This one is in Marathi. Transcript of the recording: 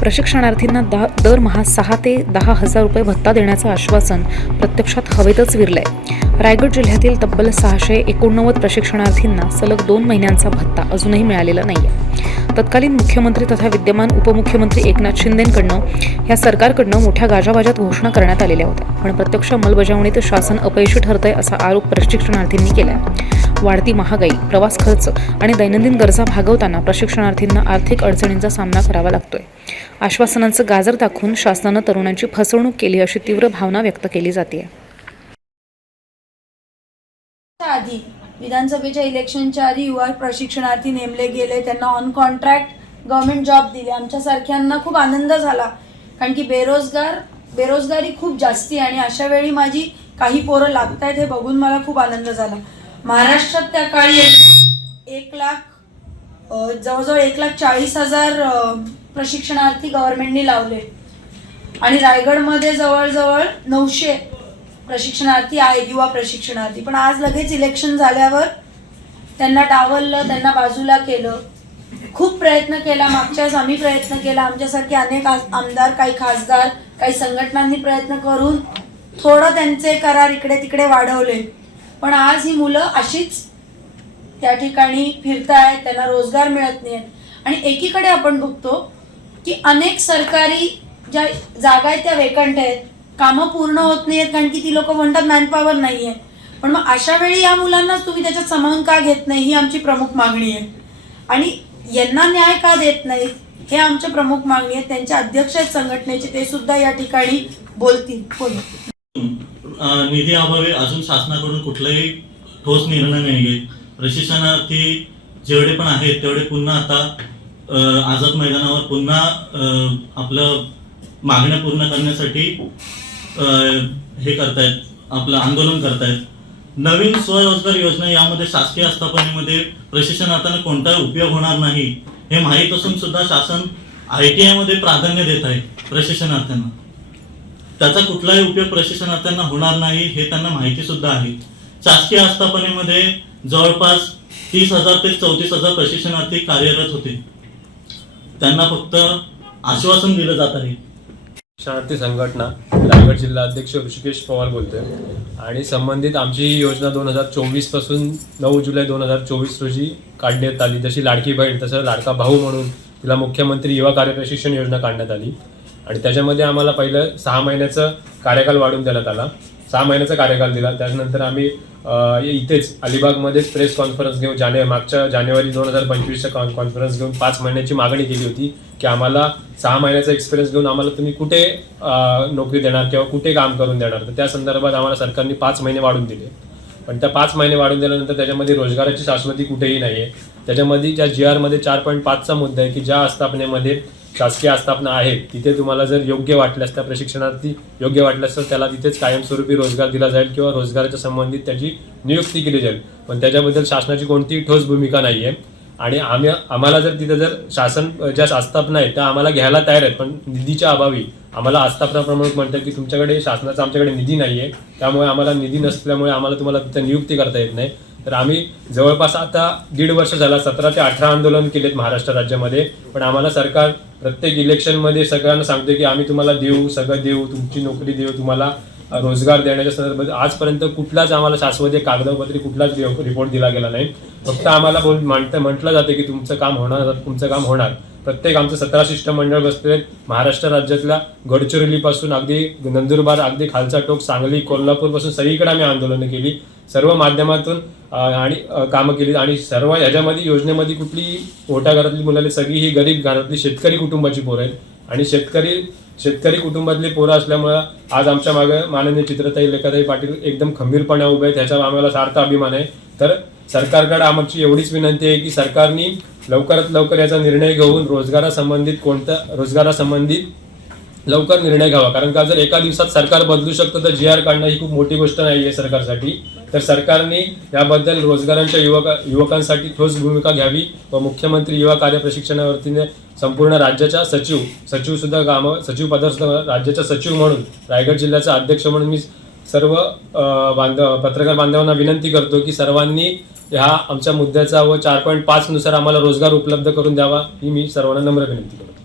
प्रशिक्षणार्थींना दरमहा 6 ते 10 हजार रुपये भत्ता देण्याचं आश्वासन प्रत्यक्षात हवेतच विरलंय. रायगड जिल्ह्यातील तब्बल 689 प्रशिक्षणार्थींना सलग 2 महिन्यांचा भत्ता अजूनही मिळालेला नाहीये. तत्कालीन मुख्यमंत्री तथा विद्यमान उपमुख्यमंत्री एकनाथ शिंदेंकडनं या सरकारकडनं मोठ्या गाजावाजात घोषणा करण्यात आलेल्या होत्या, पण प्रत्यक्ष अंमलबजावणीत शासन अपयशी ठरतंय असा आरोप प्रशिक्षणार्थींनी केलाय. वाढती महागाई, प्रवास खर्च आणि दैनंदिन गरजा भागवताना प्रशिक्षणार्थींना आर्थिक अडचणींचा सामना करावा लागतोय. आश्वासनांचं गाजर दाखवून शासनानं तरुणांची फसवणूक केली अशी तीव्र भावना व्यक्त केली जाते. आधी विधानसभेच्या इलेक्शनच्या आधी युवा प्रशिक्षणार्थी नेमले गेले, त्यांना ऑन कॉन्ट्रॅक्ट गव्हर्नमेंट जॉब दिले. आमच्यासारख्यांना खूप आनंद झाला, कारण की बेरोजगारी खूप जास्ती आणि अशा वेळी माझी काही पोरं लागत आहेत हे बघून मला खूप आनंद झाला. महाराष्ट्रात त्या काळी जवळजवळ 1,40,000 प्रशिक्षणार्थी गव्हर्नमेंटनी लावले आणि रायगडमध्ये जवळजवळ 900 प्रशिक्षणार्थी आहेत, युवा प्रशिक्षणार्थी. पण आज लगेच इलेक्शन झाल्यावर त्यांना डावललं, त्यांना बाजूला केलं. खूप प्रयत्न केला, मागच्याच आम्ही प्रयत्न केला, आमच्यासारखे अनेक आमदार, काही खासदार, काही संघटनांनी प्रयत्न करून थोडं त्यांचे करार इकडे तिकडे वाढवले. पण आज ही मुलं अशीच त्या ठिकाणी फिरतायत, त्यांना रोजगार मिळत नाहीत. आणि एकीकडे आपण बघतो की अनेक सरकारी ज्या जागा आहेत त्या वेकंट आहेत, कामं पूर्ण होत नाहीत, कारण की ती लोक म्हणतात मॅनपॉवर नाही आहे. पण मग अशा वेळी या मुलांनाच तुम्ही त्याच्यात सामावून का घेत नाही, ही आमची प्रमुख मागणी आहे. आणि यांना न्याय का देत नाही हे आमची प्रमुख मागणी आहे. त्यांचे अध्यक्ष आहेत संघटनेचे, ते सुद्धा या ठिकाणी बोलतील. निधी अभावी अजून शासनाकडून कुठलाही ठोस निर्णय नाही घेत. प्रशिक्षणार्थी जेवढे पण आहेत तेवढे पुन्हा आता आझाद मैदानावर पुन्हा आपलं मागण्या पूर्ण करण्यासाठी हे करतायत, आपलं आंदोलन करतायत. नवीन स्वरोजगार योजना यामध्ये शासकीय आस्थापनेमध्ये प्रशिक्षणार्थ्यांना कोणताही उपयोग होणार नाही हे माहीत असून सुद्धा शासन ITI मध्ये प्राधान्य देत आहे प्रशिक्षणार्थ्यांना. त्याचा कुठलाही उपयोग प्रशिक्षणार्थ्यांना होणार नाही हे त्यांना माहिती सुद्धा आहे. शासकीय आस्थापनेमध्ये जवळपास 30,000 ते 34,000 प्रशिक्षणार्थी कार्यरत होते. त्यांना फक्त आश्वासन दिलं जात आहे. प्रशिक्षणार्थी संघटना रायगड जिल्हा अध्यक्ष ऋषिकेश पवार बोलतोय आणि संबंधित आमची ही योजना 2024 पासून 9 जुलै 2024 रोजी काढण्यात आली. जशी लाडकी बहीण तसं लाडका भाऊ म्हणून तिला मुख्यमंत्री युवा कार्यप्रशिक्षण योजना काढण्यात आली आणि त्याच्यामध्ये आम्हाला पहिलं 6 महिन्याचं कार्यकाल वाढवून देण्यात आला. 6 महिन्याचा कार्यकाल दिला. त्यानंतर आम्ही इथेच अलिबागमध्येच प्रेस कॉन्फरन्स घेऊन मागच्या जानेवारी 2025च्या कॉन्फरन्स घेऊन 5 महिन्याची मागणी केली होती की आम्हाला 6 महिन्याचा एक्सपिरियन्स घेऊन आम्हाला तुम्ही कुठे नोकरी देणार किंवा कुठे काम करून देणार. तर त्या संदर्भात आम्हाला सरकारने 5 महिने वाढवून दिले. पण त्या 5 महिने वाढून दिल्यानंतर त्याच्यामध्ये रोजगाराची शाश्वती कुठेही नाही आहे. त्याच्यामध्ये ज्या GR मध्ये 4.5चा मुद्दा आहे की ज्या आस्थापनेमध्ये शासकीय आस्थापना आहेत तिथे तुम्हाला जर योग्य वाटल्यास, त्या प्रशिक्षणार्थी योग्य वाटल्यास तर त्याला तिथेच कायमस्वरूपी रोजगार दिला जाईल किंवा रोजगाराच्या संबंधित त्याची नियुक्ती केली जाईल. पण त्याच्याबद्दल शासनाची कोणतीही ठोस भूमिका नाही आहे आणि आम्हाला जर तिथं जर शासन ज्या आस्थापना आहेत त्या आम्हाला घ्यायला तयार आहेत, पण निधीच्या अभावी आम्हाला आस्थापना प्रमुख म्हणतात की तुमच्याकडे शासनाचा आमच्याकडे निधी नाही आहे, त्यामुळे आम्हाला निधी नसल्यामुळे आम्हाला तुम्हाला तिथं नियुक्ती करता येत नाही. तर आम्ही जवळपास आता 1.5 वर्ष झाला 17 ते 18 आंदोलन केलेत महाराष्ट्र राज्यामध्ये. पण आम्हाला सरकार प्रत्येक इलेक्शनमध्ये सगळ्यांना सांगते की आम्ही तुम्हाला देऊ, सगळं देऊ, तुमची नोकरी देऊ, तुम्हाला रोजगार देण्याच्या संदर्भात आजपर्यंत कुठलाच आम्हाला शाश्वत कागदपत्री कुठलाच रिपोर्ट दिला गेला नाही. फक्त आम्हाला म्हटलं जाते की तुमचं काम होणार. प्रत्येक आमचं 17 शिष्टमंडळ बसले महाराष्ट्र राज्यातल्या गडचिरोलीपासून अगदी नंदुरबार, अगदी खालचा टोक, सांगली, कोल्हापूरपासून सगळीकडे आम्ही आंदोलनं केली, सर्व माध्यमातून आणि कामं केली. आणि सर्व ह्याच्यामध्ये योजनेमध्ये कुठली मोठ्या घरातली मुलाली सगळी ही गरीब घरातली शेतकरी कुटुंबाची पोरं आहेत आणि शेतकरी कुटुंबातली पोरं असल्यामुळं आज आमच्या मागे माननीय चित्रताई लेखाताई पाटील एकदम खंबीरपणे उभे आहेत. ह्याचा आम्हाला सार्थ अभिमान आहे. तर सरकारकडे आमची एवढीच विनंती आहे की सरकारने लवकरात लवकर याचा निर्णय घेऊन रोजगारासंबंधित लवकर निर्णय घ्यावा. कारण का जर एका दिवसात सरकार बदलू शकतं तर GR काढणं ही खूप मोठी गोष्ट नाही आहे सरकारसाठी. तर सरकारने याबद्दल रोजगारांच्या युवकांसाठी ठोस भूमिका घ्यावी व मुख्यमंत्री युवा कार्य प्रशिक्षणावरतीने संपूर्ण राज्याच्या सचिव पदार्थ राज्याच्या सचिव म्हणून रायगड जिल्ह्याचा अध्यक्ष म्हणून मी सर्व पत्रकार बांधवांना विनंती करतो की सर्वांनी ह्या आमच्या मुद्द्याचा व 4.5 नुसार आम्हाला रोजगार उपलब्ध करून द्यावा ही मी सर्वांना नम्र विनंती करतो.